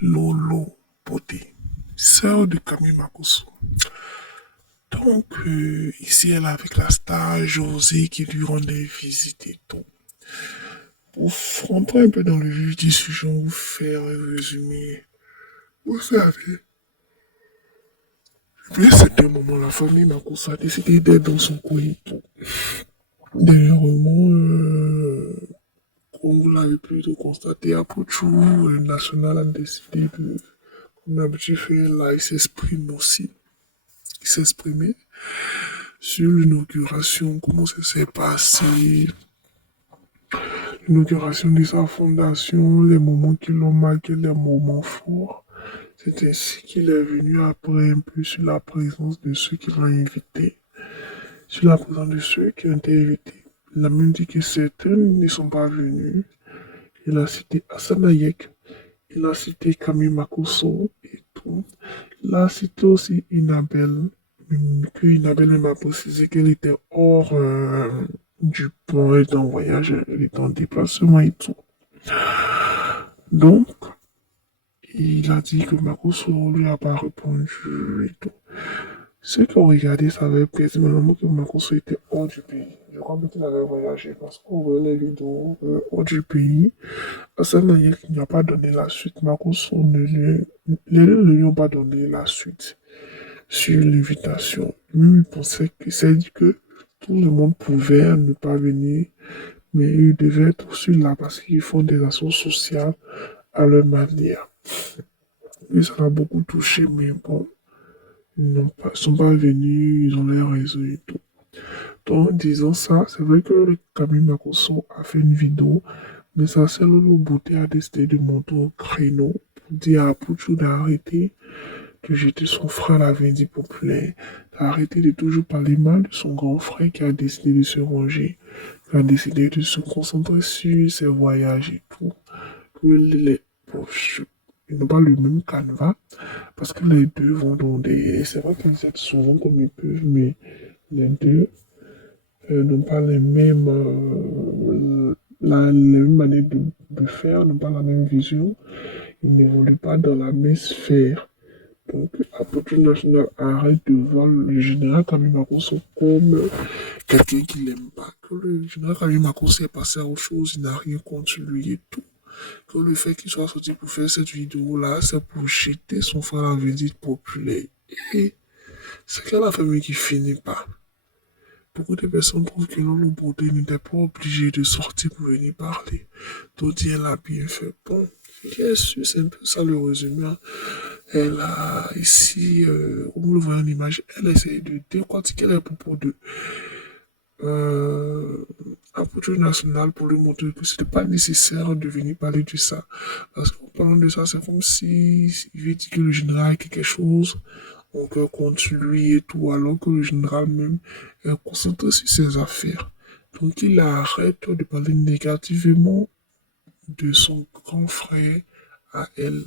Lolo Beauté, sœur de Camille Makosso. Donc, ici, elle est avec la star José qui lui rendait visite et tout. Pour rentrer un peu dans le vif du sujet, on vous faire un résumé. Vous savez, depuis un certain moment, la famille Makosso a décidé d'être dans son coin et tout. Dernièrement, comme vous l'avez plutôt constaté, à Pochou, le national a décidé de, comme d'habitude, faire là, il s'exprime aussi. Il s'exprimait sur l'inauguration, comment ça s'est passé, l'inauguration de sa fondation, les moments qui l'ont marqué, les moments forts. C'est ainsi qu'il est venu après un peu sur la présence de ceux qui l'ont invité, sur la présence de ceux qui ont été invités. Il a même dit que certains ne sont pas venus. Il a cité Hassan Hayek, il a cité Camille Makosso et tout. Il a cité aussi Inabel, que Inabel m'a précisé qu'elle était hors du pont, elle était en voyage, elle était en déplacement et tout. Donc, il a dit que Makosso lui a pas répondu et tout. Ceux qui ont regardé savaient quasiment que Makosso était hors du pays. Je crois bien qu'il avait voyagé parce qu'on voyait les vidéos hors du pays. Hassan Hayek n'a pas donné la suite. Makosso les deux ne lui ont pas donné la suite sur l'invitation. Lui, il pensait que c'est dit que tout le monde pouvait ne pas venir, mais ils devaient être aussi là parce qu'ils font des actions sociales à leur manière. Et ça l'a beaucoup touché, mais bon, ils sont pas venus, ils ont l'air raison et tout. Donc, en disant ça, c'est vrai que le Camille Makosso a fait une vidéo, mais sa seule beauté a décidé de monter au créneau pour dire à Pouchou d'arrêter de jeter son frère à la Vendée populaire, d'arrêter de toujours parler mal de son grand frère qui a décidé de se ranger, qui a décidé de se concentrer sur ses voyages et tout. Que les proches, ils n'ont pas le même canevas, parce que les deux vont dans des... C'est vrai qu'ils aident souvent comme ils peuvent, mais les deux n'ont pas les mêmes, les mêmes manières de faire, n'ont pas la même vision, ils n'évoluent pas dans la même sphère. Donc, Apotre National arrête de voir le général Kamimakoso comme quelqu'un qui l'aime pas. Que le général Kamimakoso est passé à autre chose, il n'a rien contre lui et tout. Que le fait qu'il soit sorti pour faire cette vidéo-là, c'est pour jeter son frère à la visite populaire. Et c'est que la famille qui finit pas. Beaucoup de personnes trouvent que Lolo Beauté n'était pas obligé de sortir pour venir parler. D'autres elle a bien fait. Bon, bien sûr, c'est un peu ça le résumé. Hein. Elle a ici, comme vous le voyez en image, elle essaie de décortiquer les propos de Apôtre National pour lui montrer que ce n'était pas nécessaire de venir parler de ça. Parce qu'en parlant de ça, c'est comme si il veut dire que le général a quelque chose encore contre lui et tout, alors que le général même est concentré sur ses affaires. Donc il arrête de parler négativement de son grand frère à elle.